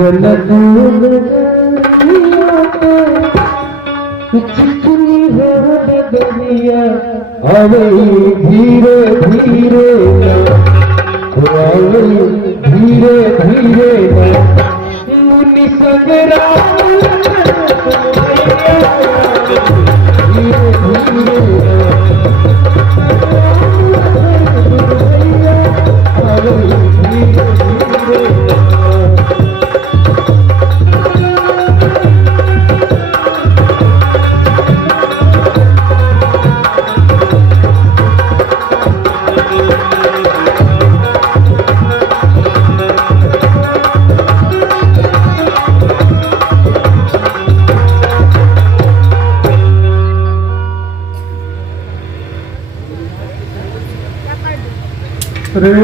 जलदून चिकनी हो डगरिया आवे धीरे धीरे आवे धीरे धीरे मुनि सगरा धीरे धीरे आवे धीरे धीरे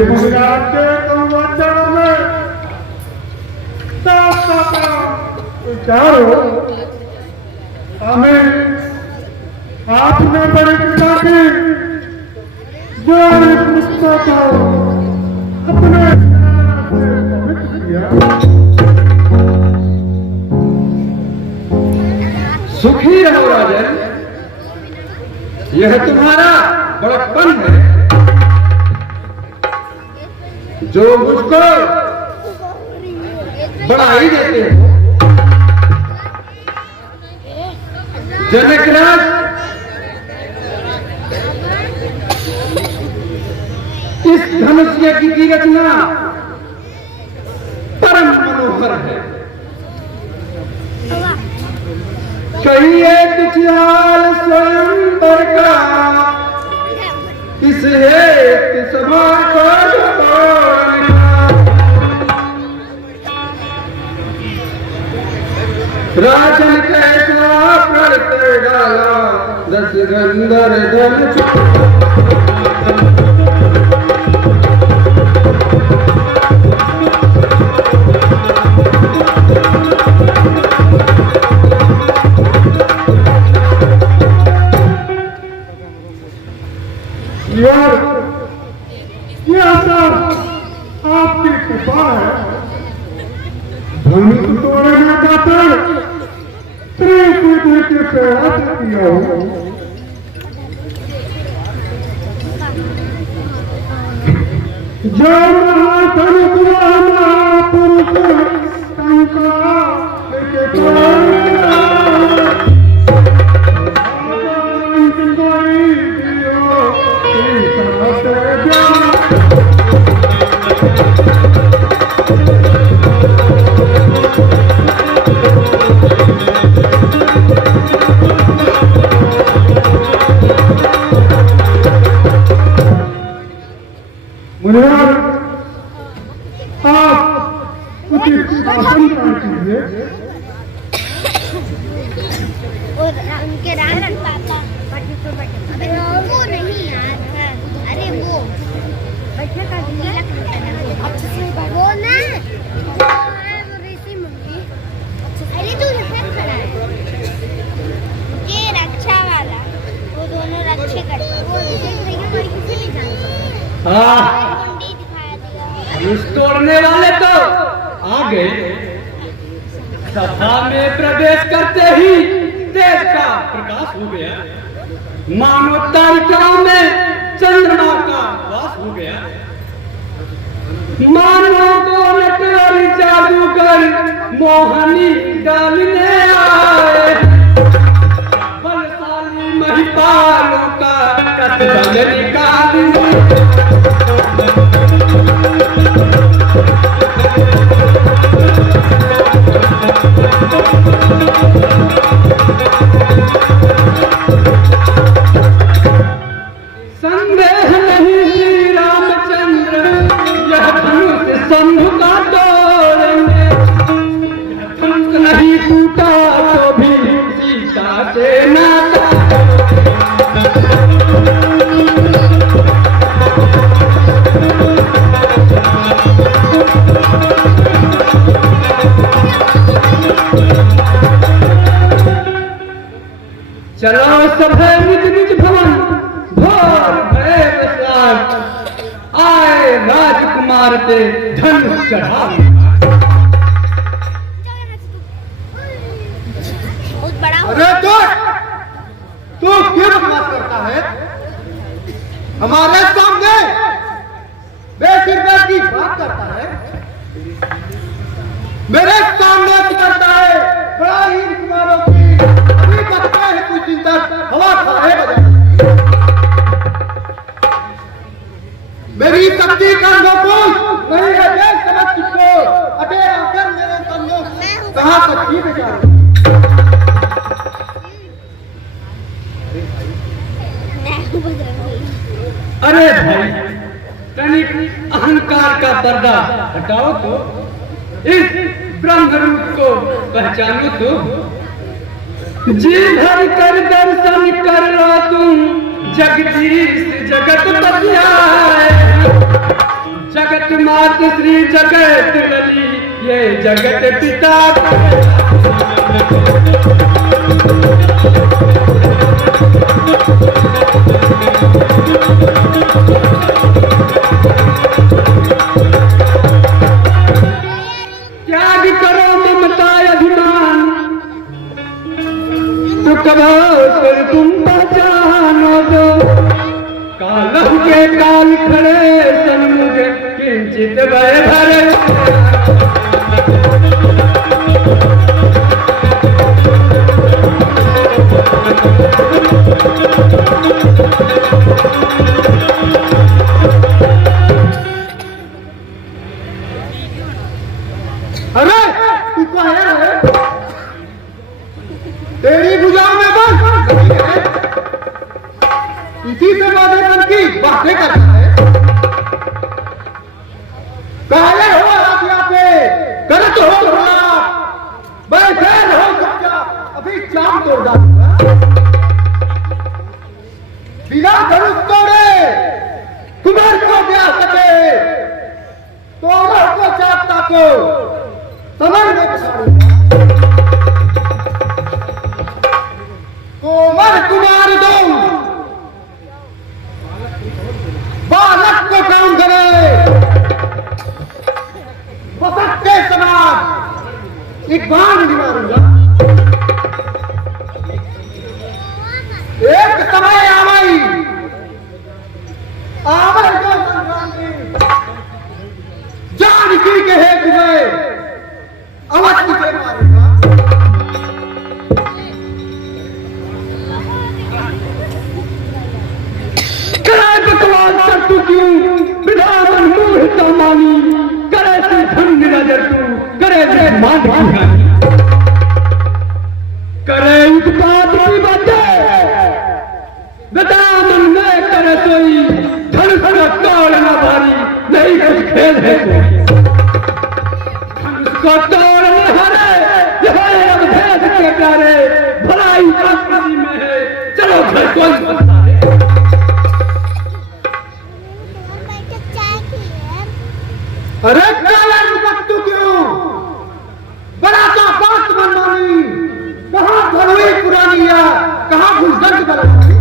गुजरात के कौवंचर में चारों हमें आपने परीक्षा की जो इस रिश्ते को अपने सुखी रहो राजन, यह तुम्हारा बड़प्पन है जो मुझको बढ़ाई देते हो। जनकराज इस धनुष यज्ञ की रचना परम मनोहर है। कहीं एक ख्याल स्वयंवर का इस हेतु सभा को राजन कैसा प्रणत डाला दस गंधर दल आपकी कृपा है। धनुष तोड़ने का के प्रयास किया हो। जो महाधनुष महापुरुष उनके राम पापा वो नहीं यार, अरे वो बैठने का वो ना वो ऋषि मुनि, अरे जो रिसेप्ट खड़ा है ये रक्षा वाला, वो दोनों रक्षे करते, वो किसी नहीं जानते। हाँ, धनुष तोड़ने वाले तो आ गए। सभा में प्रवेश करते ही तेज का प्रकाश हो गया, मानो तारिकाओं में चंद्रमा का वास हो गया। मानो को नटवारी जादूगर मोहनी डालने आए, बलशाली महिपालों का कसबा निकालने। संदेह नहीं श्री रामचंद्र यह धनुष शंभु का तोड़ेंगे, यह धनुष नहीं टूटा तो भी सीता से नाता। चलो सभे निज निज भवन भोर भय आए राजकुमार पे धनुष चढ़ा। तो क्यों बकवास करता है? हमारे सामने बेसिर की बात करता है, मेरे सामने करता है बड़ा ही कुमारों की अभी करता है कुछ दिन तक हवा खाए बजाय मेरी शक्ति का लोग नहीं है देख समझ तुझको अबे आकर मेरे कमलों कहाँ शक्ति बेचारे अरे भाई तनिक अहंकार का पर्दा हटाओ तो इस ब्रह्म रूप को पहचानो तो जी भर कर दर्शन कर लो तुम जगदीश जगत बलिहारी जगत मात श्री जगत लली ये जगत पिता त्याग करो ममता अभिमान तो कबो फिर तुम पहचानो दो कालम के काल खड़े सन्मुख किंचित भय भरे अरे तू कहाँ है? तेरी भुजाओं में बल नहीं है, इसी से बातें की बातें करता है। काले हो आप यहाँ पे गलत हो रहा बैठे रहो चुपचाप अभी चाम तोड़ डालूंगा बिना धनुष तोड़े कुमार को ब्याह सके तोड़ो को चापता को समझ में पछाड़ूंगा कोमल कुमार दो बालक को काम करे बसत के समान एक बार नहीं मारूंगा एक समय आवई आवई जो संक्रांति जानकी के हेत में अवश्य से मारूंगा करे बकवास कर तू क्यों विधान मूर्त मानी करे तू धन नजर तू करे रे मान की करे उत्पात की बातें विधान में करे सोई धन से तोड़ना भारी नहीं कुछ खेल है को तोड़ने हरे यह अब भेद के प्यारे भलाई काशी में है चलो घर कोई अरे कालन वक्तु क्यों बड़ा सा बात मनमानी कहाँ घरोई पुरानी या कहाँ भूजंग बनाई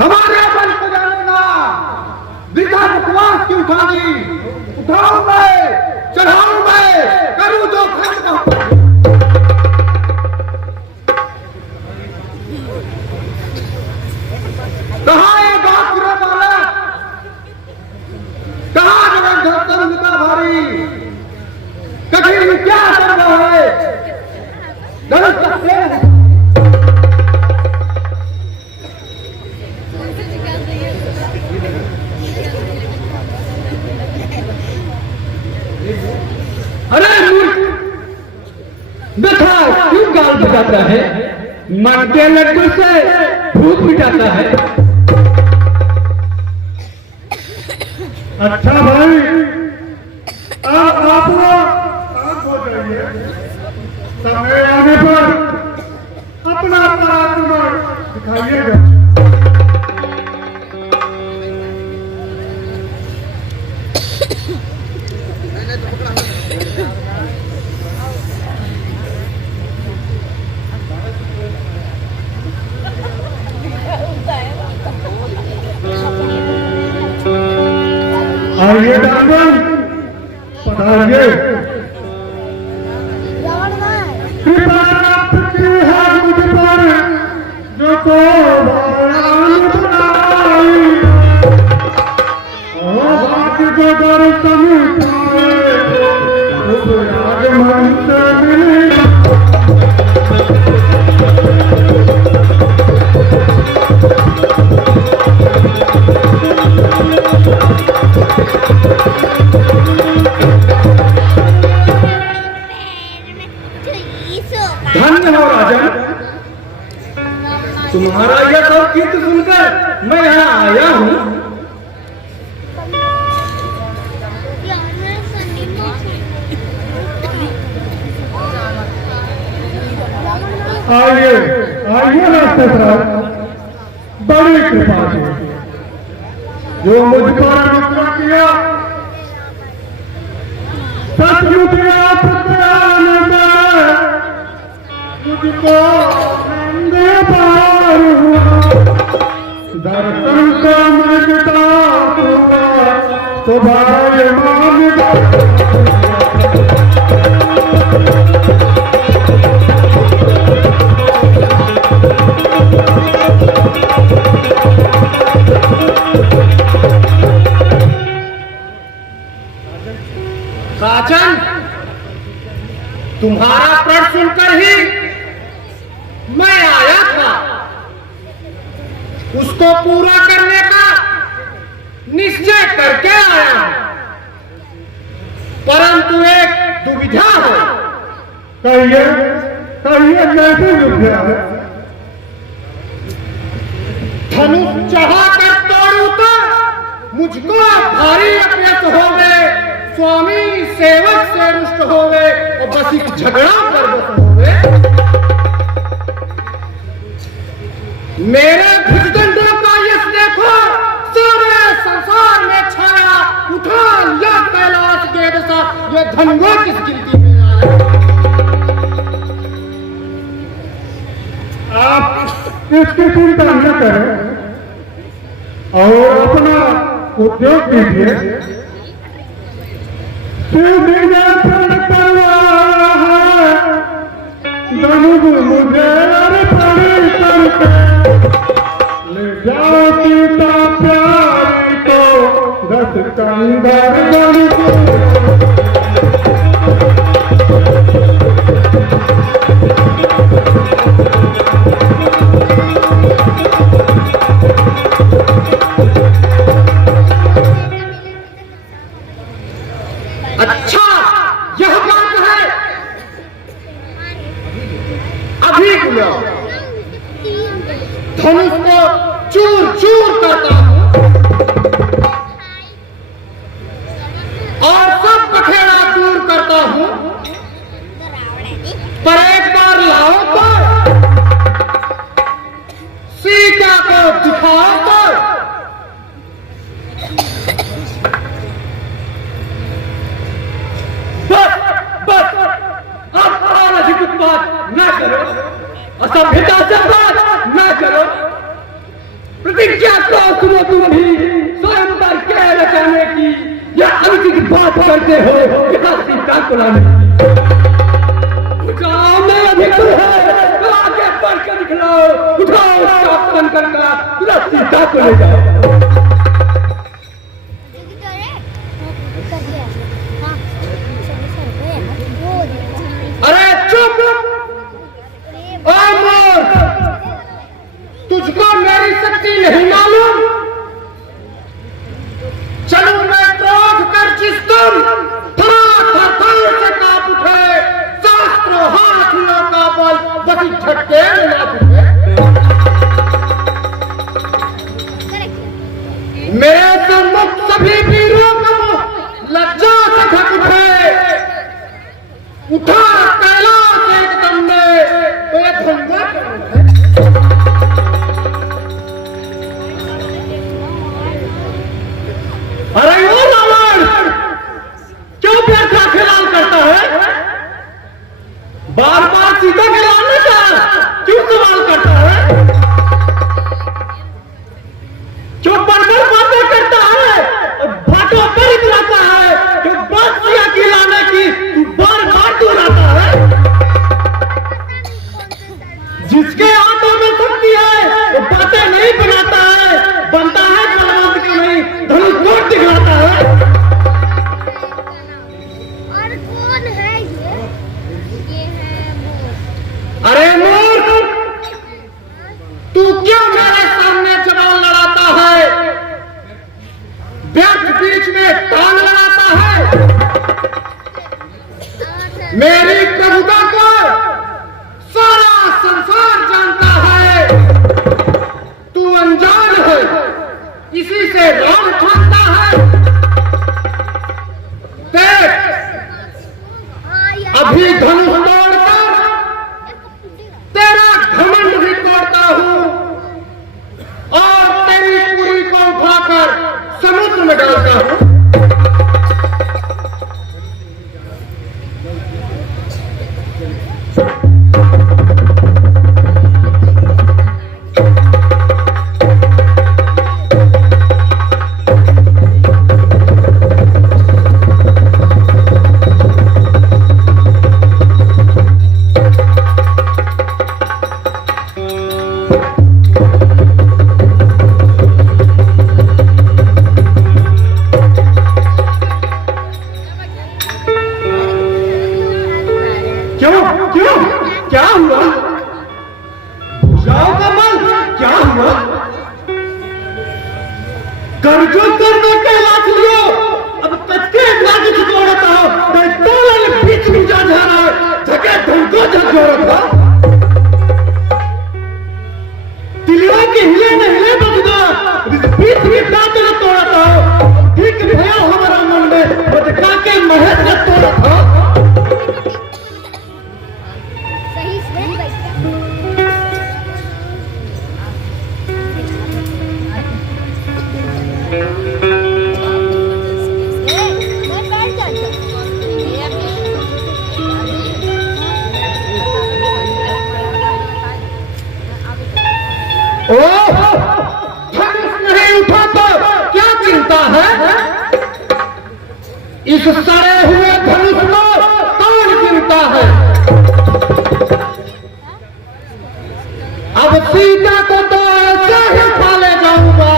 हमारे बल को जानेगा वृद्धा बकवास की उठानी उठाऊं मैं चढ़ाऊं मैं करूं दो खंड कहाँ ये बात पूरा वाला कहाँ जगह का भारी कठिन में क्या कर रहा है गलत सकते हैं अरे व्यथा क्यों गाल बजाता है मन के लड्डू से भूख मिटाता है अच्छा भाई अब आप हो जाइए समय आने पर अपना पराक्रम दिखाइएगा आइए डांगन पधारिए कृपा राजन, तुम्हारा यह सब कीर्त सुनकर मैं यहाँ आया हूँ। आइए आइए रास्ते पर, बड़ी कृपा से जो मुझ पर अनुग्रह किया, सचमुच आनंद मुझको नंदे पार हुआ, दर्शन का मिलता हुआ तो भाई मान राजन, तुम्हारा प्रश्न सुनकर ही मैं आया था। उसको पूरा करने का निश्चय करके आया हूं, परंतु एक दुविधा है। कहिए कहिए कैसे दुविधा है? धनुष चढ़ा कर तोड़ू तो मुझको भारी अपयश हो गए, स्वामी सेवक से रुष्ट हो गए और बस एक झगड़ा कर बस हो गए। मेरे भुजदंडों का यश देखो, सारे संसार में छाया, उठा लिया कैलाश के दशा, ये धनगो किस गिनती में आया? आप इसकी चिंता न करें और अपना उद्योग कीजिए। धनुष मुझे अर्पण करके ले जाओ सीता प्यारी को, दस कंधर अच्छा, यह बात है। अभी बुलाओ, धनुष को चूर चूर करता हूं और सब बखेड़ा दूर करता हूं, पर एक बार लाओ तो सीता को दिखाओ तो। बस अब अनाधिक बात न करो, असभ्यता से बात न करो। प्रतिज्ञा को सुनो, तुम भी स्वयं पर क्या रचाने की या अनुचित बात करते हो यहाँ सीता को लाने की। उठाओ, मैं अधिक है तो आगे बढ़ कर दिखलाओ, उठाओ उसका अपमान कर तुरंत सीता को ले जाओ। अरे चुप! ओए मूर्ख! तुझको मेरी शक्ति नहीं मालूम? चलूं मैं क्रोध कर जिस तुम थर से कांप उठे, शास्त्रों हाथियों का बल बसी झटके में ना उठे। मेरे सम्मुख सभी वीरों का लज्जा से ढक उठे, उठा कैलाश एक दंडे, तो ये धंधा है। अरे वो रावण क्यों व्यर्थ खिलाल करता है? बार बार सीता खिलाने का क्यों सवाल करता है? क्यों बढ़कर बातें करता है और भाटों पर ही बुलाता है? क्यों बात किया खिलाने की बार बार दोहराता है? जिसके हाथों में शक्ति है वो बातें नहीं बनाता है, बनता है बलवंत का नहीं, धनुष कोट दिखलाता है। और कौन है ये है मूर्ख। अरे मूर्ख, तू क्यों मेरे सामने जवान लड़ाता है? व्यर्थ बीच में टांग लड़ाता है? मेरी प्रभुता को सारा उठाता है। देख, हाँ ये अभी धनुष तोड़कर तेरा घमंड भी तोड़ता हूँ और तेरी पूरी को उठाकर समुद्र में डालता हूँ। क्यों क्यों क्या हुआ? भुजाओं का मन क्या हुआ? कर्जो करने के लाख लियो अब कच्चे लाख जोड़ता हो तोलन बीच में जा रहा है जगह तुमको जोड़ता तिलियों के हिले न हिले बजदा बीच में दांत न तोड़ता हो ठीक भया हमारा मन में बदका के महल न तोड़ा था। सही सही बैठा मैं बैठ जाता ओ धनुष नहीं उठा तो क्या चिंता है? इस सड़े हुए धनुष को कौन गिनता है? अब सीता को तो ऐसे ही खा ले जाऊंगा।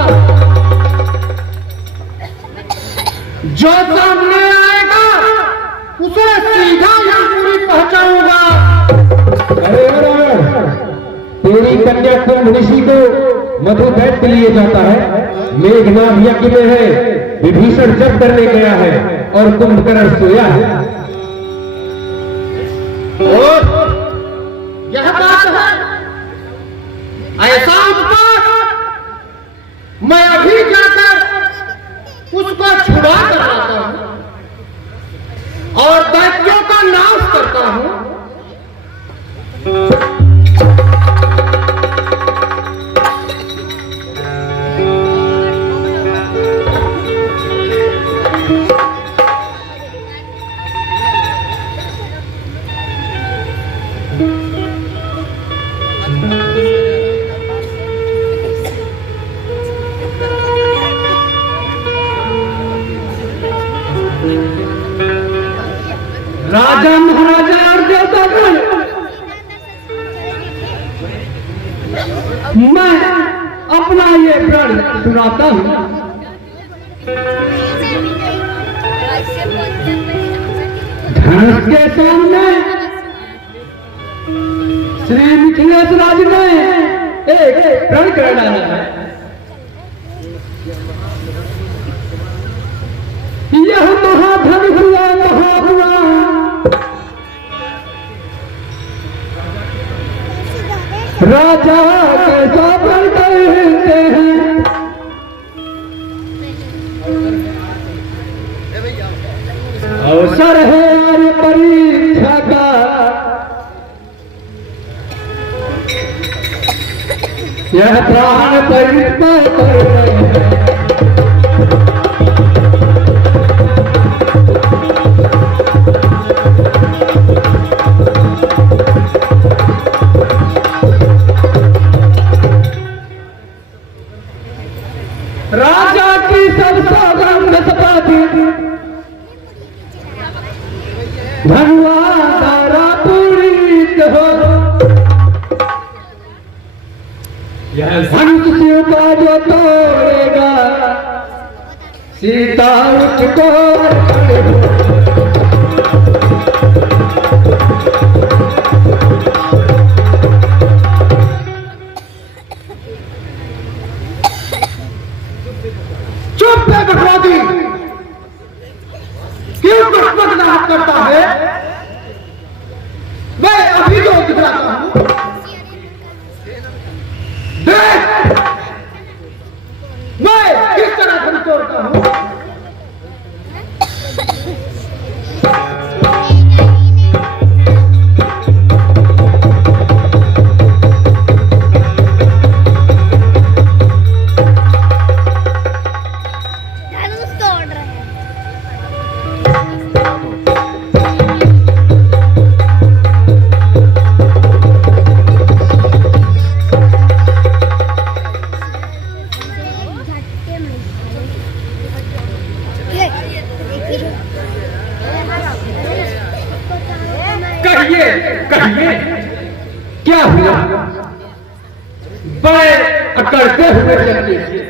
जो सामने आएगा उसे सीधा यमपुरी पहुंचाऊंगा। अरे तेरी कन्या कुंभ ऋषि को मधु दैत्य लिए जाता है। मेघनाथ यज्ञ में है, विभीषण जप करने गया है और कुंभकर्ण सोया है। और यह बात है ऐसा उत्पात मैं अभी जाकर उसको छुड़ा कर आता हूं और दैत्यों का नाश करता हूं। राजा महाराजा और देवतागण मैं अपना ये प्रण सुनाता हूं। धनुष के सामने श्री मिथिलेश राज ने एक प्रण कर डाला है। यह महाधन हुआ महाहुआ राजा कैसा प्रण करते हैं। अवसर है और परीक्षा का यह प्राण परीक्षा कर रहे हैं। राजा की सब सौगंध सपाती भगवान तारा पूरी हो। यह संत शिव का जो तोड़ेगा सीता उसको चुप है बकवादी। क्यों बकवाद करता है? मैं अभी जो दिखलाता हूं देख मैं किस तरह से तोड़ता हुआ, बड़े अकड़ते हुए चलते थे।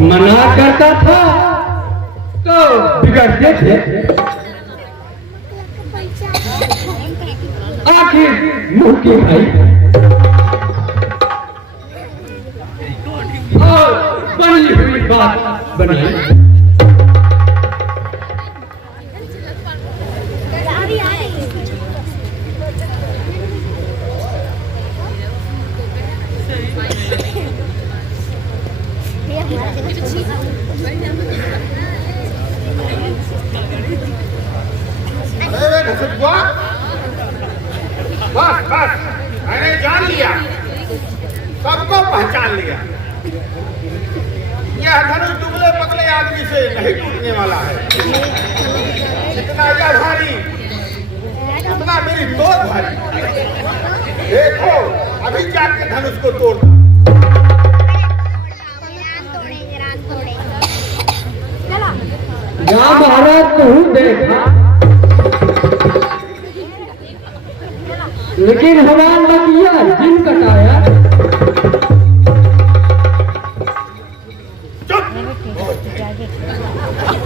मना करता था तो बिगड़ते थे। आखिर मुंह की भाई और बनी हुई बात बनाई। बस बस मैंने जान लिया, सबको पहचान लिया। यह धनुष दुबले पतले आदमी से नहीं टूटने वाला है। जितना यह भारी उतना मेरी तोड़ भारी। देखो अभी जाके धनुष को तोड़। या महाराज तू देखा, लेकिन हमारा लगिया जिन कटाया। चुप,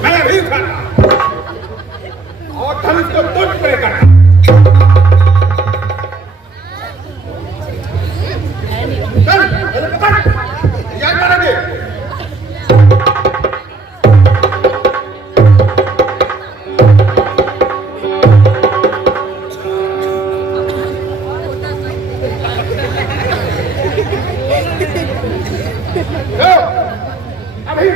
मैं अभी करना और धनुष को तोड़ पे करना। चल, पकड़, याद करेंगे। अभी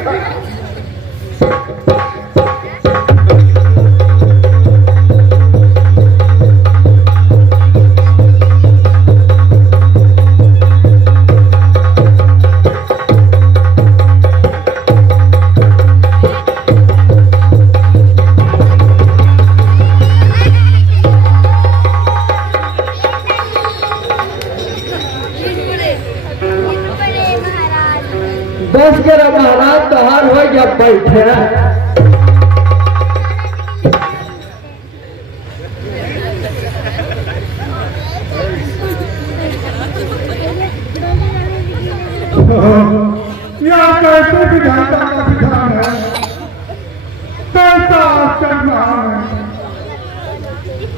दस ग्यारह महाराज तहार हो या बैठे। यहाँ कैसे विधाता का विधान है, कैसा आश्चर्य है।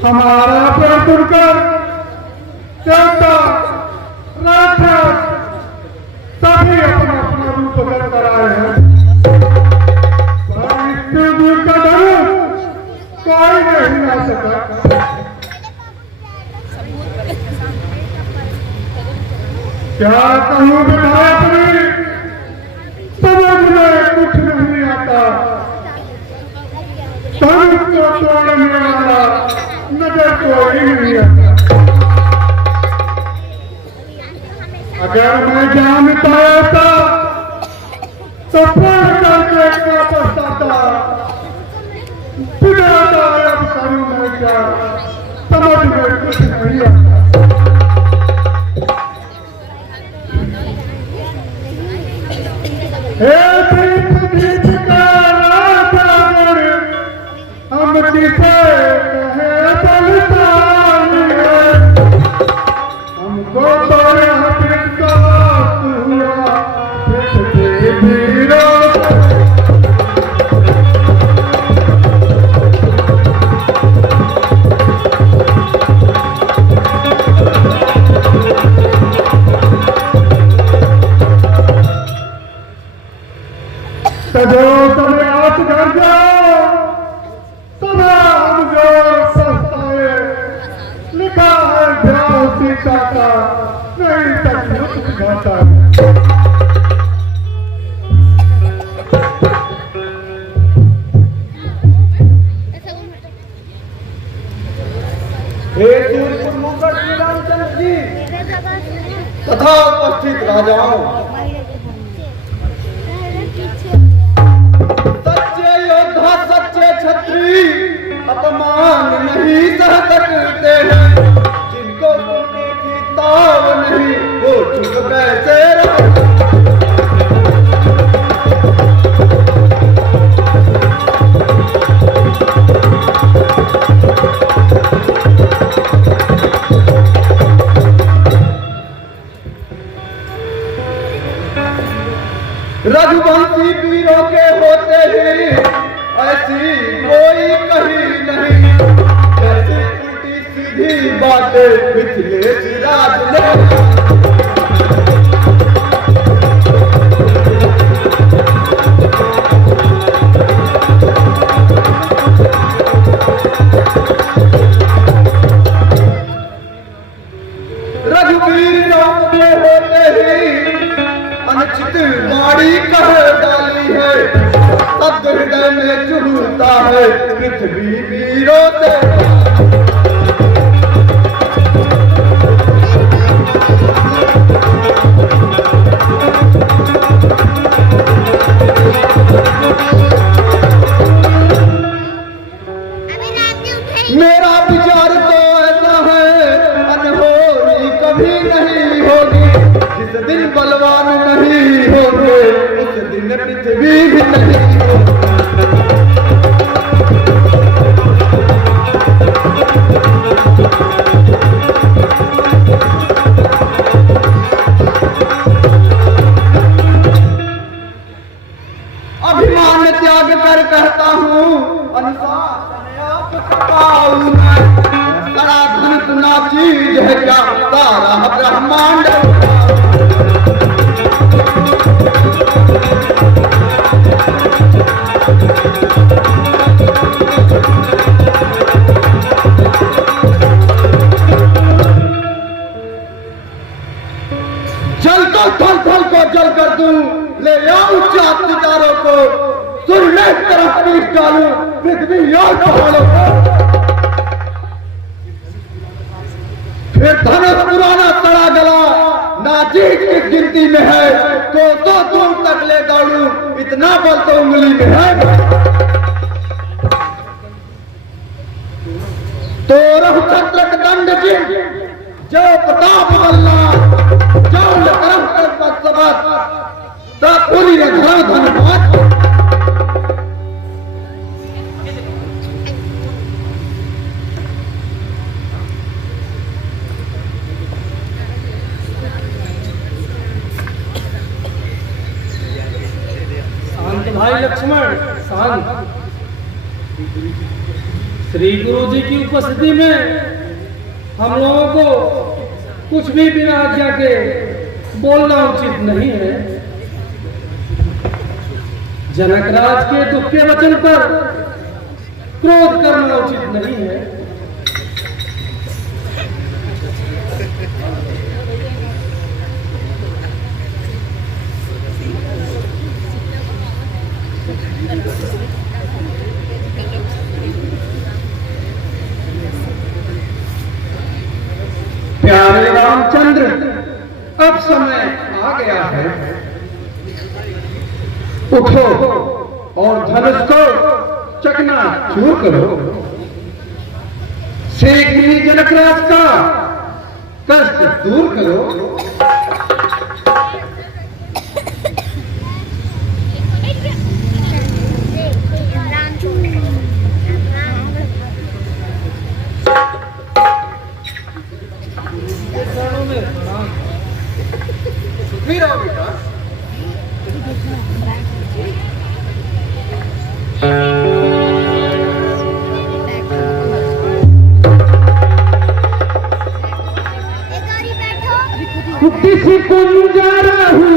हमारा पर सुनकर देवता राक्षस सभी अपना अपना रूप बदल कर आए हैं। दूर का धनुष कोई नहीं ला सका। क्या कहूँ विधायक, समझ में कुछ नहीं आता। धनुष को तोड़ने वाला नजर कोई नहीं आता। अगर मैं जानता होता तो फोन करके क्या पछताता। बिगड़ता अब करूँ मैं क्या, समझ में कुछ नहीं आता। हे दीप दीप का राजागण, हम किसे कहे बलिदानी है। हमको तो यह विश्वास हुआ पृथ्वी वीरों से। सजो समय आप घर जाओ, सदा हम जो पछताए। लिखा है ध्यान सीता का, नहीं तक घाटा। हे सूर्यपुर मुकुट श्री रामचंद्र जी तथा उपस्थित राजाओं, सच्चे योद्धा सच्चे छत्री अपमान नहीं सह सकते हैं। जिनको सुनने की ताव नहीं वो चुप कैसे रहे। बातें मिथिलेश राज ने रघुवीर राम ने होते ही अनुचित वाणी कह डाली है, शब्द हृदय में चुभता है पृथ्वी वीरों से। मेरा विचार तो ऐसा है, अनहोनी कभी नहीं होगी। जिस दिन बलवान नहीं होंगे उस दिन पृथ्वी भी नहीं होगी। अभिमान त्याग कर कहता हूँ, अनुशासन आप सताऊं मैं। बड़ा धन सुना चीज है क्या, सारा ब्रह्मांड। जल को थल को जल कर दूं, ले आऊं चार सितारों को, सूर्य तरफ पीठ डालूं पृथ्वी और पहाड़ों को। फिर धनुष पुराना सड़ा गला, नाजीक किस गिनती में है, तो दूर तक ले दौड़ूं, इतना बल तो उंगली में है। तो रघु छत्रक दंड जी जो प्रताप बल्ला, जो करम कर सबत पूरी धन धन्यवाद। शांत भाई लक्ष्मण, शांत। श्री गुरु जी की उपस्थिति में हम लोगों को कुछ भी बिना आज्ञा के बोलना उचित नहीं है। जनकराज के दुख के वचन पर क्रोध करना उचित नहीं है। प्यारे रामचंद्र, अब समय आ गया है, उठो और धनुष को चकनाचूर करो। शीघ्र ही जनकराज का कष्ट दूर करो। सुखी रहो बेटा। किसी को जा रहा हूँ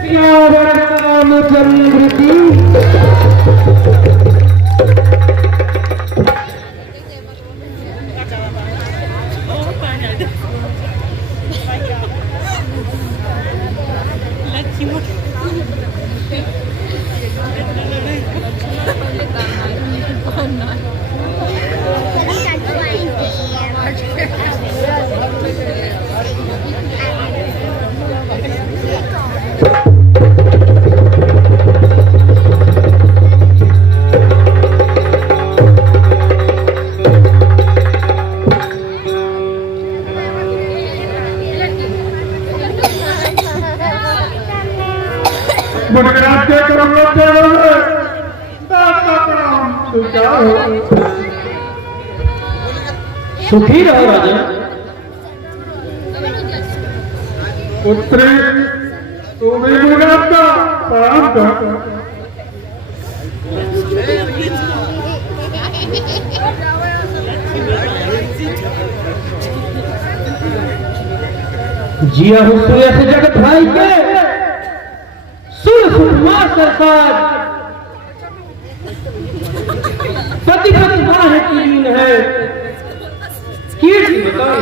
सियावर रामचंद्र की। गुणगुनाते करूंगा तो क्या हो? सुखी रहो राजा। पुत्री तू भी गुणगाता प्रणाम कर। जिया हुसैन से जगत भाई के सुर सुषमा सरसाद पति प्रतिभा है कीन है कीर्ति बताओ।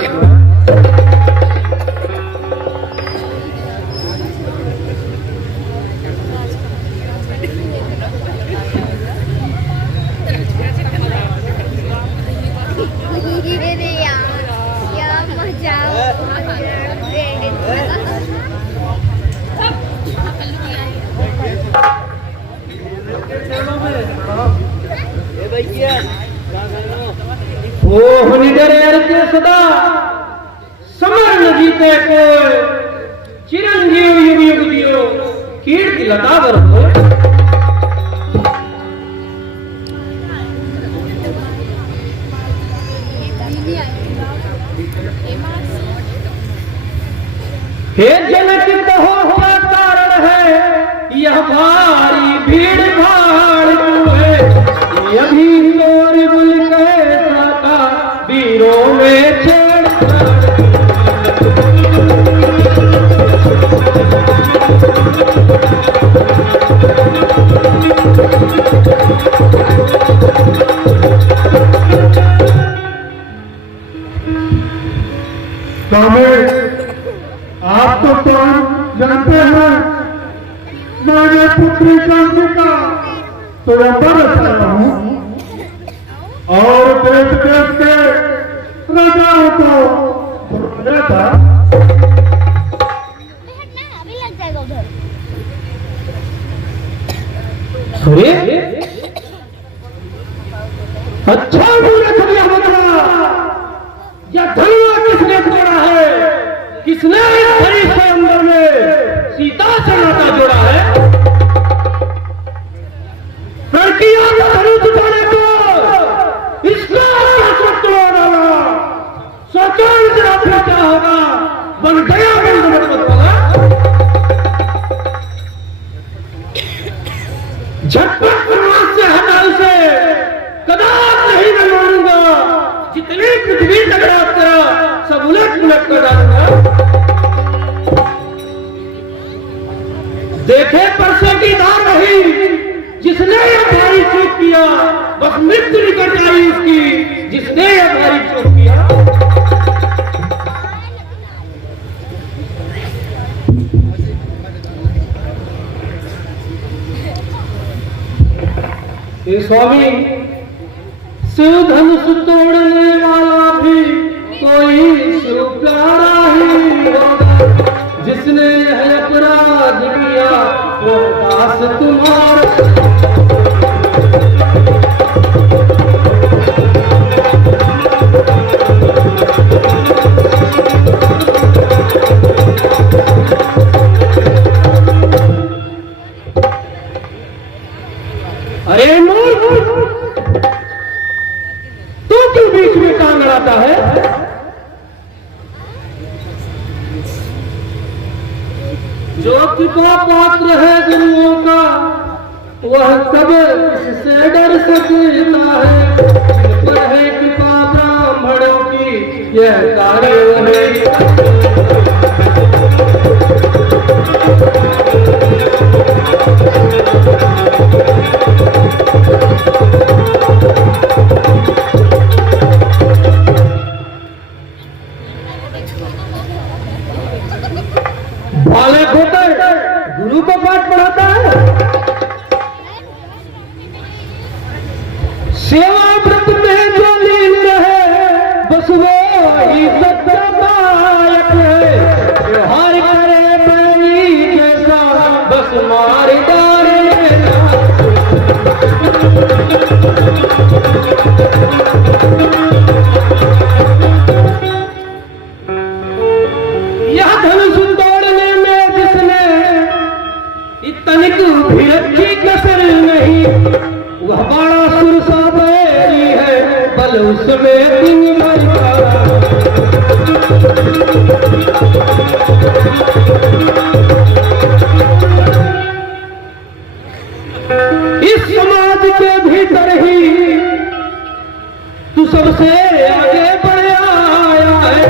क्या मजा वो निडरे के सदा समर न जीते कोई चिरंजीव युग युग जियो कीर्ति लता बर हो। हे जनक कहो क्या कारण है यह भारी भीड़ भाड़ क्यों है अभी तोर बुल कैसा था वीरों में छेड़। स्वामी आप तो जानते हैं मैंने पुत्री कांति का तो बर रहा हूँ और देश देश के राजाओं को बुलाया था। अभी लग जाएगा उधर। अरे अच्छा मूर्ख दिया बना या धनुआ किसने तोड़ा है किसने इस बड़ी स्वयंवर में सीता से नाता जोड़ा है। लड़कियों का धनुष उठाने को इसका तोड़ा डाला सोचो इतना फिर क्या होगा बन गया बंद मत होगा। झटपट प्रवास से हटा उसे कदाच नहीं मैं मानूंगा जितनी पृथ्वी टकरा तेरा सब उलट पुलट कर डालूंगा। देखे परसों की धार रही जिसने यह भारी चूक किया बस मृत्यु निकट आई उसकी जिसने यह भारी चूक किया। ये स्वामी शिव धनुष तोड़ने वाला भी कोई शिव प्यारा ही होगा जिसने यह अपराध किया वो पास तुम्हारा। अरे मूर्ख तू क्यों बीच में टांग अड़ाता है। जो कृपा पात्र है गुरुओं का वह कब इससे डर सकता है। पर है कृपा ब्राह्मणों की यह कार्य है। गुरु को पाठ पढ़ाता है। सेवा व्रत में जो लीन रहे बस वो ही सच्चा नायक है। व्यवहार करे बैरी जैसा बस मार डाले। यह धनुष दौड़ने में जिसने तनिक भी रखी कसर नहीं, वह बड़ा सुरसा बैरी है, बल उसमें दिन भर का। इस समाज के भीतर ही तू सबसे आगे बढ़ आया है।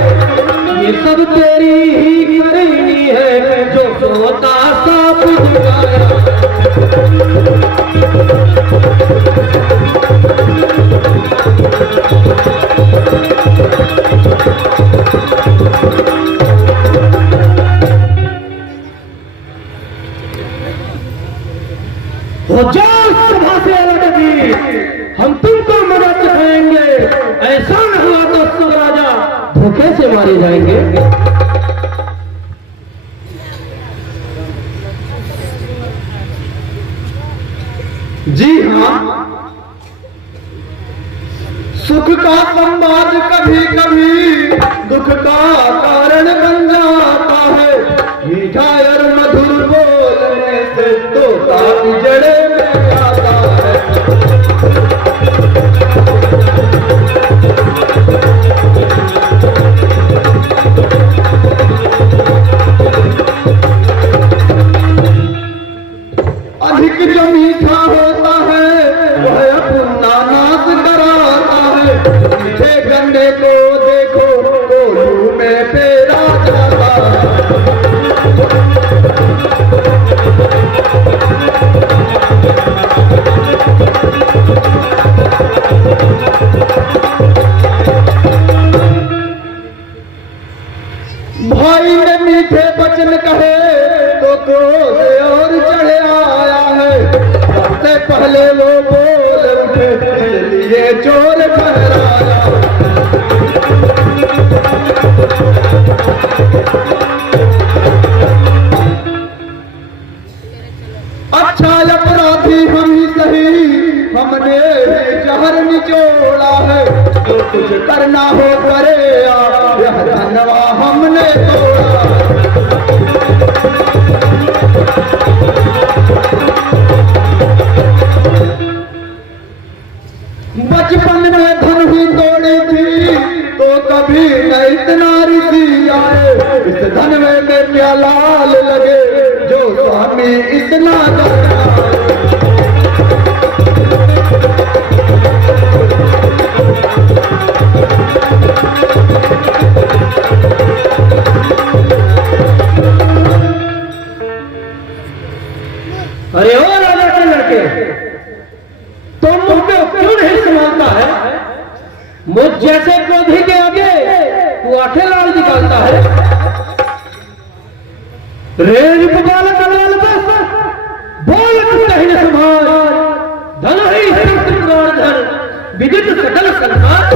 ये सब तेरी ही करनी है जो सोता साफ दिखाया। वो जो सभा से अलग भी हम तुमको मदद दिखाएंगे। ऐसा न हुआ तो सब राजा धोखे से मारे जाएंगे। जी हाँ, सुख का संवाद कभी कभी दुख का कारण बन जाता है। मीठा और मधुर बोलने से तोता जड़े में आता है। अधिक जो मीठा होता है वह अपना नाश कराता है। मीठे गन्ने को देखो कोल्हू में पेरा जाता है। भाई ने मीठे वचन कहे तो क्रोध और चढ़े आया है। सबसे पहले वो बोल उठे इसलिए चोर ठहराया। अच्छा अपराधी हम ही सही, हमने भी जहर निचोड़ा है। जो कुछ करना हो करे यह धनवा हमने तोड़ा। बचपन में धन ही तोड़ी थी तो कभी न इतना ऋषि आए। इस धन में क्या लाल लगे जो स्वामी इतना जाना। अरे ओ राजा के लड़के, तुम मुझे क्यों नहीं संभालता है? मुझ जैसे क्रोधी के आगे तू आंखें लाल निकालता है। रेल पपाल कलाल बस बोल कहीं न संभाल। धन ही संत पुराण धन विदित सकल संसार।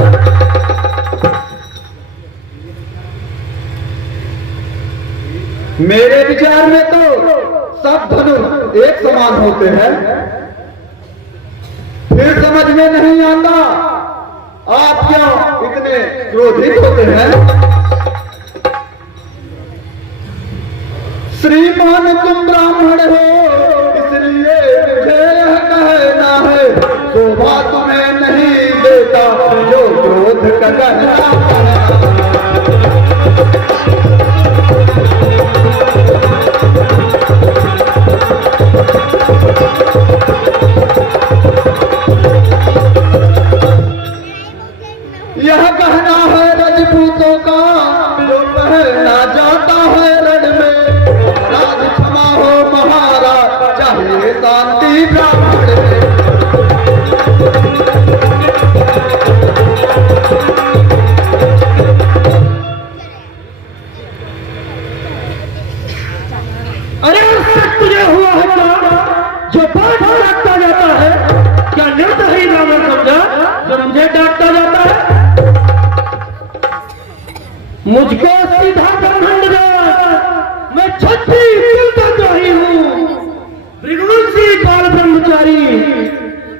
मेरे विचार में तो सब धनुष एक समान होते हैं। फिर समझ में नहीं आता आप क्यों इतने क्रोधित होते हैं। श्रीमान तुम ब्राह्मण हो इसलिए मुझे यह कहना है। शोभा तुम्हें नहीं देता जो क्रोध का कहना। यह कहना है रजपूतों का जो कहना जाता है रण में। राज क्षमा हो महाराज चाहिए शांति ब्राह्मण में। अरे शक तुझे हुआ है क्या जो बात डांटता जाता है? क्या निर्दयी ब्राह्मण समझा जो मुझे डांटता जाता है? मुझको सीधा ब्रह्मांड दे, मैं छत्तीस कुल का द्रोही हूँ, भृगुवंशी बाल ब्रह्मचारी,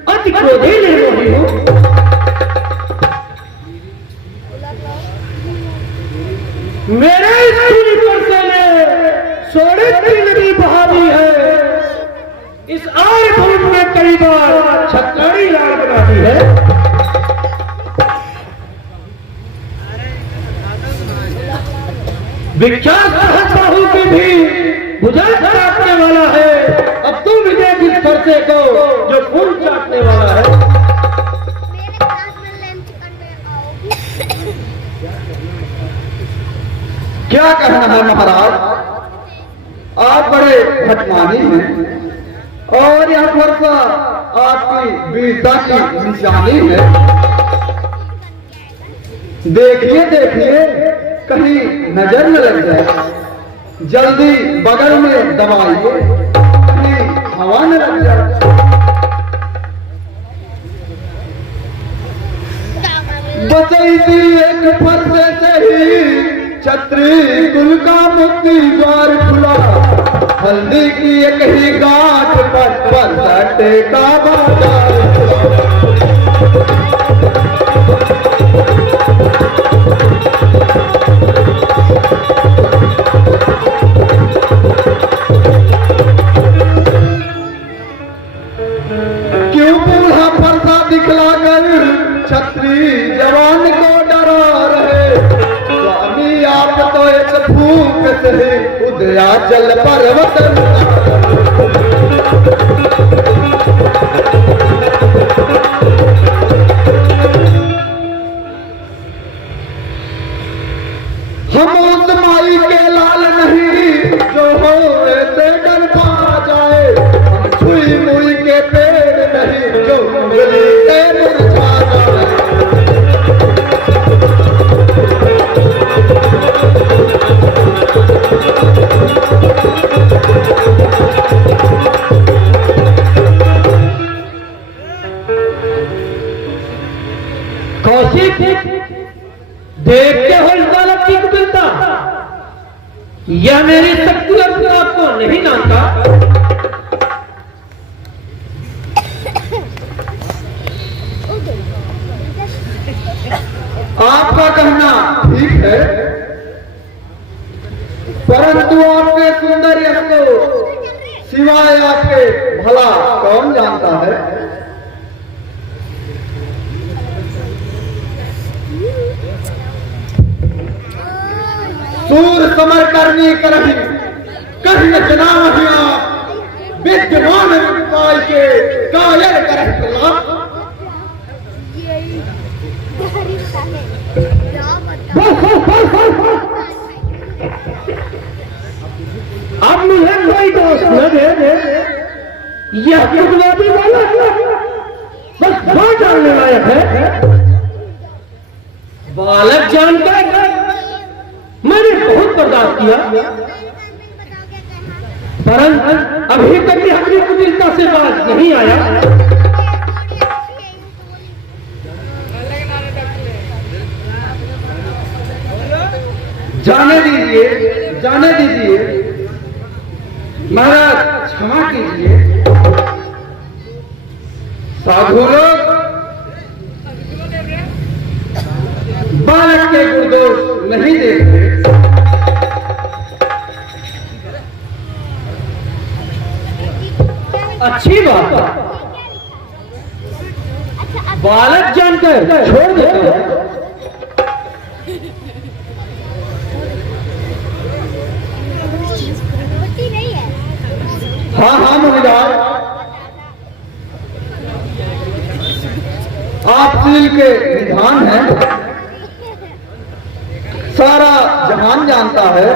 अति क्रोधी निर्मोही हूँ। मेरे सूर्य पर से सोने की नदी बहा दी है, इस आय धूप में कई बार छक्कड़ी लाल बना दी है। विख्यात सहस्राहु की भी भुजा चाटने वाला है, अब तू मुझे इस फरसे को जो खून चाटने वाला है। मेरे क्लास में लंच करने आओगी? क्या कहना है महाराज, आप बड़े भटमानी हैं और यह फरसा आपकी वीरता की निशानी है। देखिए देखिए कहीं नजर न लग जाए, जल्दी बगल में दबाइए कहीं हवा न लग जाए। बसैती एक फरसे से ही छत्री कुल का मुक्ति द्वार खुला, हल्दी की एक ही गांठ पर सटे का बाजार खुला। क्यों बूढ़ा फरसा दिखलाकर छत्री जवान को डरा रहे, स्वामी आप तो एक भूख से उदयाचल पर्वत। हम उस माई के लाल नहीं जो हो ऐसे डर पा जाए, हम छुई मुई के पेड़ नहीं जो उंगली से मुरझा जाए। कौशिक, देखते हो इस बालक की कुटिलता, यह मेरी शक्ति और प्रताप को नहीं जानता। आपका कहना ठीक है, परंतु आपके सुंदर यश को सिवाय आपके भला कौन जानता है। सूर समर करनी करही कहीं जना महिया, विद्यमान पाई के कायल करह प्रलाप। अब मुझे कोई दोष न दे, यह कुटवादी वाला बस बात डालने लायक है। बालक जानकर मैंने बहुत बर्दाश्त किया, परंतु अभी तक यह अपनी कुटिलता से बात नहीं आया। जाने दीजिए, जाने दीजिए महाराज, क्षमा कीजिए। साधु लोग बालक के गुण नहीं देखते। अच्छी बात है, बालक जानकर छोड़ देते हैं। रोटी नहीं है। हाँ हाँ महाराज, आप दिल के निधान हैं, सारा जहान जानता है।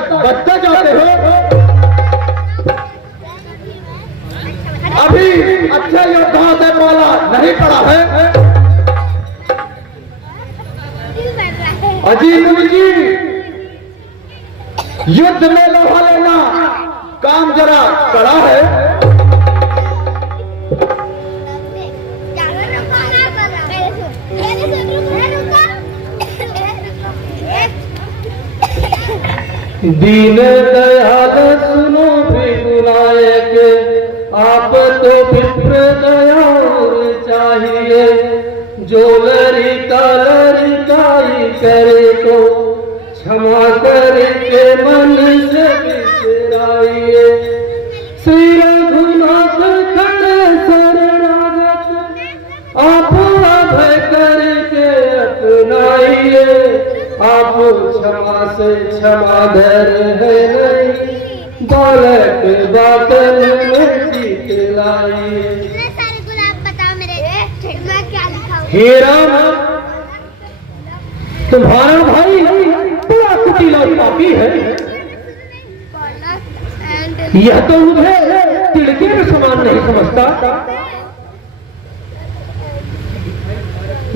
तक बचते जाते हो। अभी अच्छे योद्धा से पाला नहीं पड़ा है। अजी मुनि जी, युद्ध में लोहा लेना काम जरा कड़ा है। दीन दयाल सुनो विनायक, आप तो विप्र दयाल चाहिए। जो लरिकाई करे तो क्षमा करके मन से बिसराइए। श्री रघुनाथ खड़े शरणागत, आप अभय करके अपनाइए। आप क्षमा से क्षमाधर है नहीं, बालक बातन में जीत लाइए। हे राम, तुम्हारा भाई बड़ा कुटिला पापी है। यह तो मुझे तिड़के के समान नहीं समझता।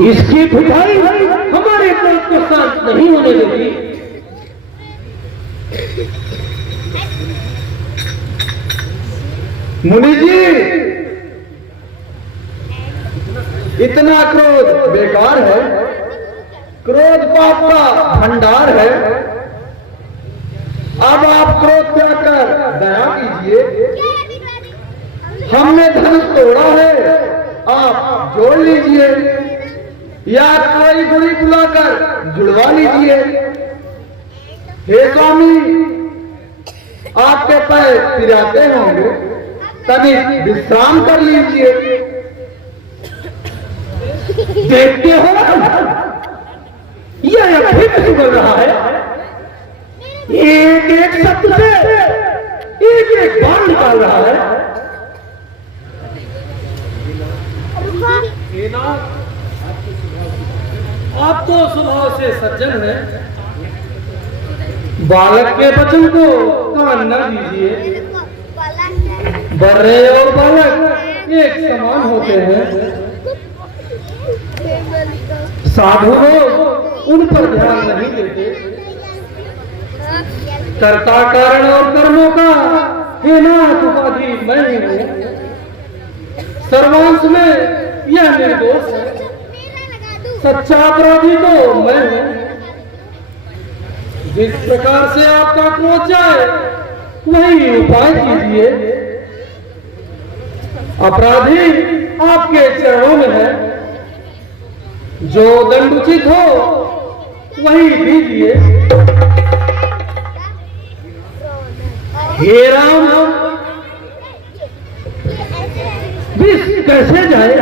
इसकी पिटाई हमारे क्रोध को शांत नहीं होने देगी। मुनि जी, इतना क्रोध बेकार है। क्रोध पाप का भंडार है। अब आप क्रोध त्याग कर दया कीजिए। हमने धनुष तोड़ा है, आप जोड़ लीजिए या कोई गुड़ी बुलाकर जुड़वा लीजिए। हे स्वामी, आपके पैर पिराते होंगे, तभी विश्राम कर लीजिए। देखते हो यह अभी भी बोल रहा है। एक एक शब्द से एक एक बाण निकाल रहा है। आप तो स्वभाव से सज्जन हैं, बालक के वचन को कान न दीजिए। बर्रे और बालक एक समान होते हैं। साधु लोग उन पर ध्यान नहीं देते। कर्ता कारण और कर्मों का हे नाथ उपाधि मैं हूँ। सर्वांश में यह निर्दोष है। सच्चा अपराधी तो मैं हूँ। जिस प्रकार से आपका क्रोध जाए वही उपाय कीजिए। अपराधी आपके चरणों में है। जो दंड उचित हो वही दीजिए। हे राम, विष कैसे जाए?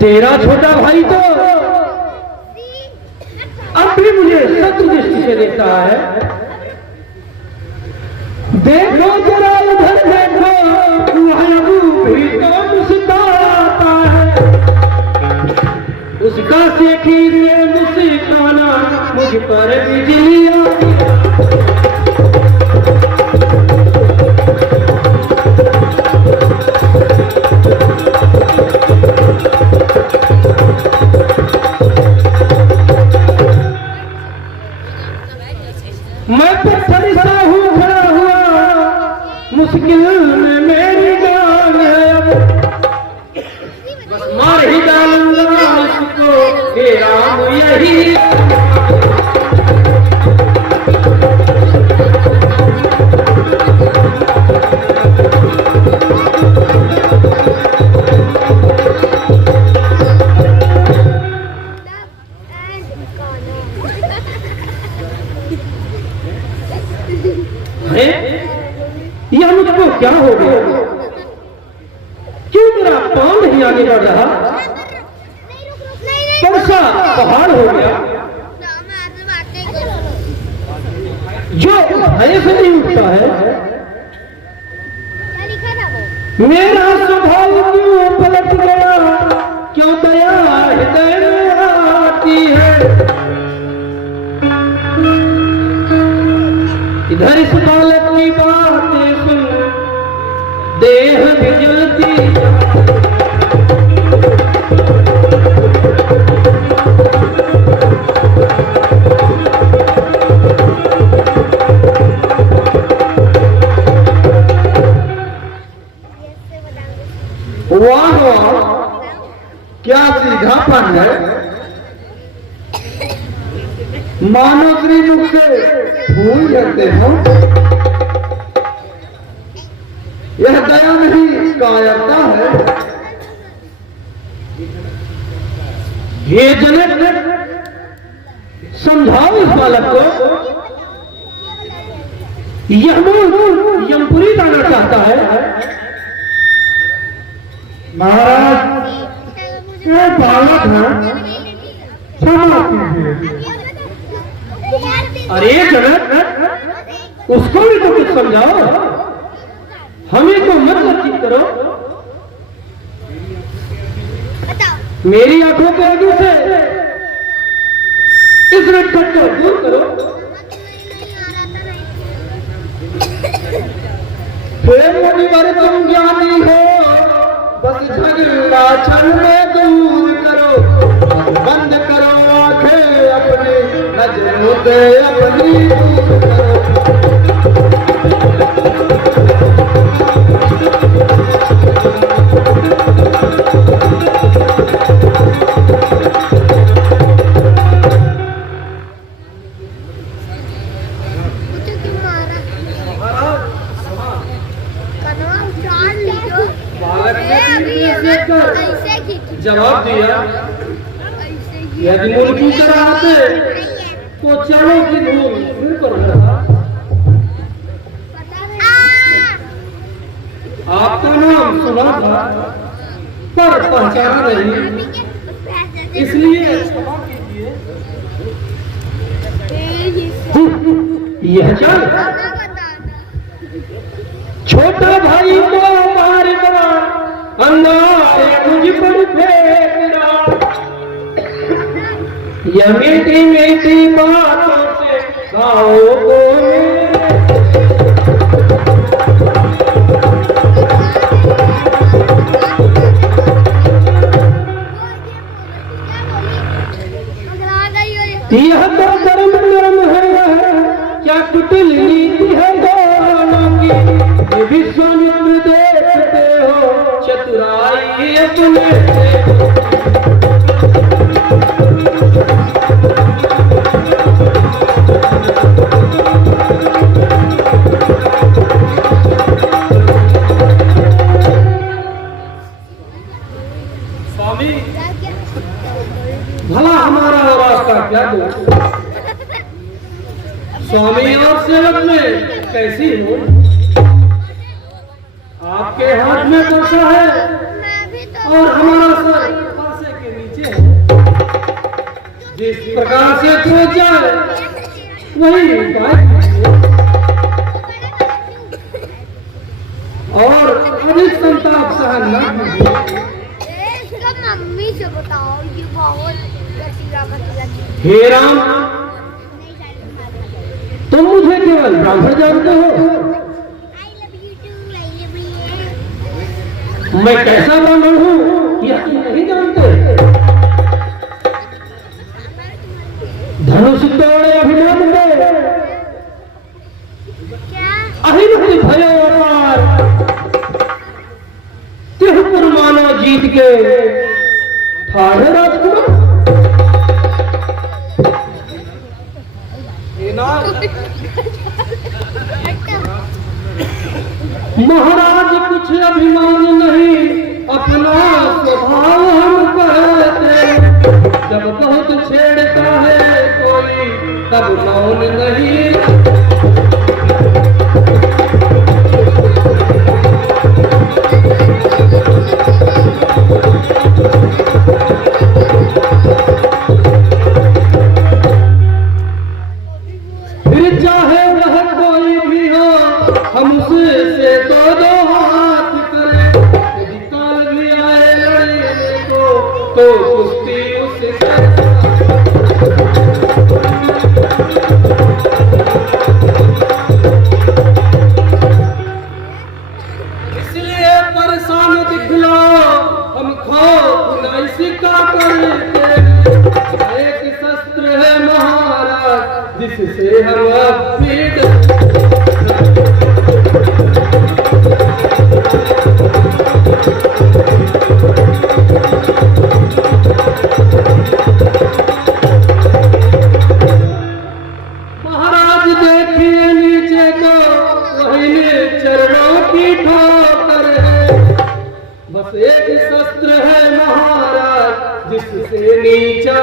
तेरा छोटा भाई तो अब भी मुझे शत्रु दृष्टि से देखता है। देखो जरा उधर देखो, भी तो मुस्कुराता है। उसका सेखी ने मुस्कुराना मुझ पर बिजलियां। मैं पत्थर सा हूँ खड़ा हुआ, मुश्किल में मेरी जान है। बस मार ही डालूंगा इसको, हे राम यही। यह मुझको क्या हो गया? क्यों मेरा पांव नहीं आगे बढ़ रहा? कैसा पहाड़ हो गया जो भय से नहीं उठता है। मेरा स्वभाव क्यों पलट गया? क्यों दया हृदय में आती है? इधर इस बालक की बातें सुन देह भी जलती वाह वाह, क्या सीधापन है। मानो श्रीमुख से फूल झड़ते हो। यह दया नहीं कायरता है। हे जनक, समझाओ इस बालक को। यह यमपुरी जाना चाहता है। महाराज, ये बालक है, क्षमा कीजिए। अरे जनक, उसको भी तो कुछ समझाओ। हमें तो मत लज्जित करो। मेरी आंखों के आगे से इस रटखट को दूर करो। फिर मुनि वर तुम ज्ञानी हो, बस झगड़ा क्षण में दूर करो। बंद करो आंखें अपनी, नजरों से अपनी दूर करो। जवाब दिया, यदि मूल की तरह आते तो चलो की धूल फिर कर रहा। आपका नाम सुना था पर पहचाना नहीं, इसलिए क्षमा कीजिए। यह चल छोटा भाई को मार बड़ा अंगारे मुझ पर फेंकना। यह मीठी मीठी बातों से गाओ को यह तो धर्म नरम है, क्या कुटिल नीति है दोनों की। ये विश्वामित्र देखते हो चतुराई अपने से। स्वामी, भला हमारा रास्ता क्या दो। स्वामी और सेवक में कैसी हो। आपके हाथ में बसा है और हमारा सर पासे के नीचे है। जिस प्रकार से खो जाए वही उपाय और अधिक संताप सहन न कीजिए। मम्मी से बताओ, ये बहुत हे राम, तुम मुझे केवल ब्राह्मण जानते हो। मैं कैसा ब्राह्मण हूँ यह तुम नहीं जानते। धनुष तोड़े अभिमान में अहिमहि भयो अपार। तिरुपुर मानो जीत के ठाढ़े राजकुमार। महाराज कुछ अभिमान नहीं, अपना स्वभाव हम कहते। जब बहुत छेड़ता है कोई तब मौन नहीं। फिर चाहे वह कोई भी हो, हम उससे तो दो हाथ करें। यदि काल भी आए लड़ने को तो कुश्ती उससे जिससे हम अब फिर महाराज देखिए नीचे को, वही चरणों की ठोकर है। बस एक शस्त्र है महाराज, जिससे नीचा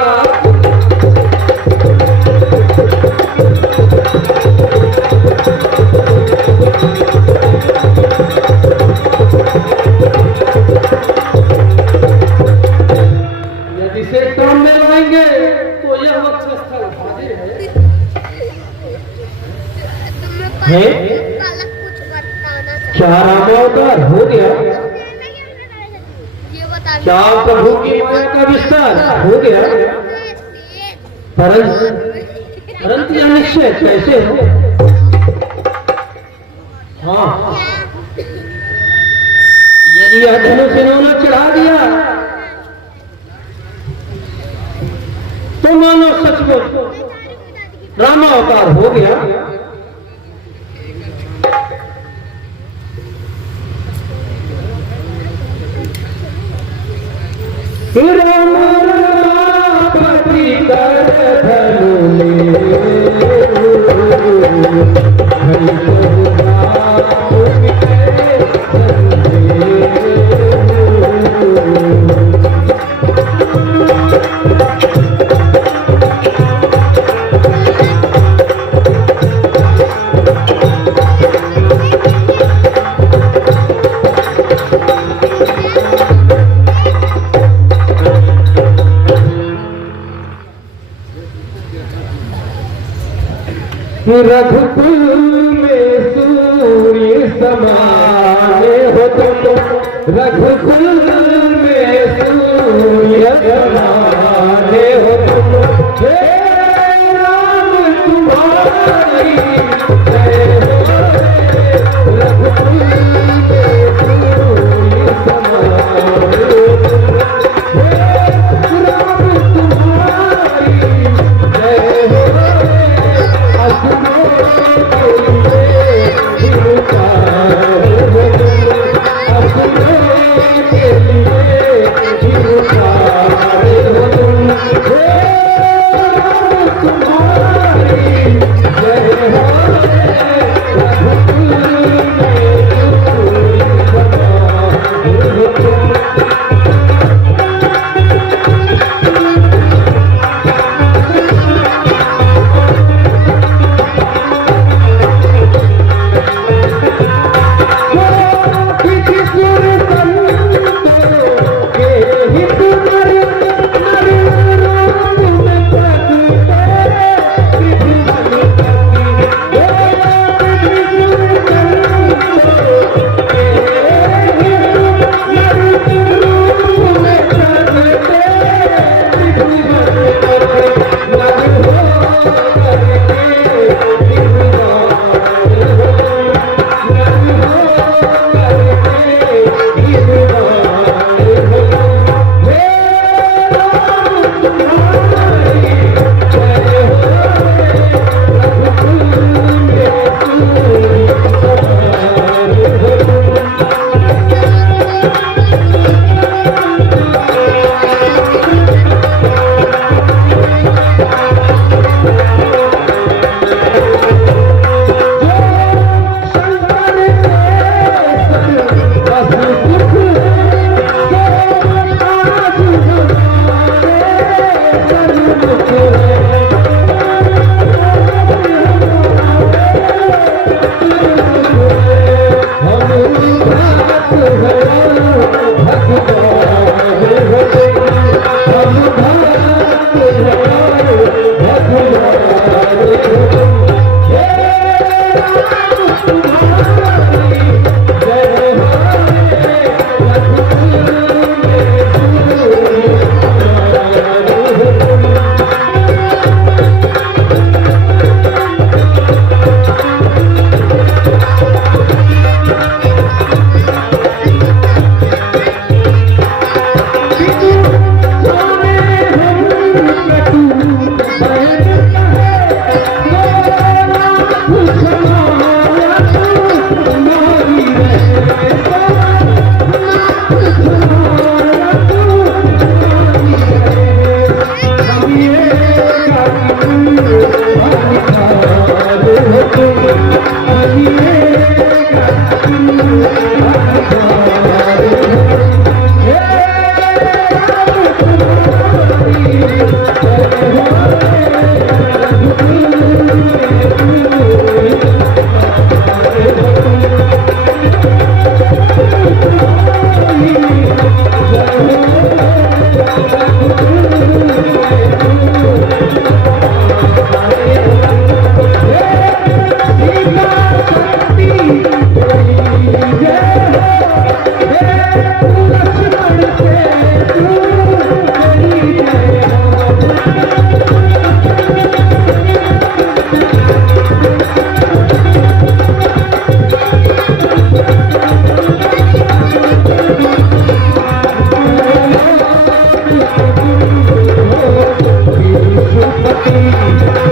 यदि से काम में रहेंगे तो यह वक्षस्थल हाजिर है। कुछ बताना क्या रामावतार हो गया? ये बता क्या प्रभु की माया का विस्तार हो गया? परंतु यह निश्चय कैसे हो? हाँ, यदि यह धनुष इन्होंने चढ़ा दिया तो मानो सचमुच रामावतार हो गया। राम पति कर धनु रघुकुल में सूर्य समाने हो तुम, रघुकुल में सूर्य समाने हो तुम। हे राम तुम्हारी जय हो रे, रघुकुल में सूर्य समाने हो तुम। हे राम तुम्हारी जय हो रे, असुरों के लिए हिलकार हो तुम, असुरों के लिए होती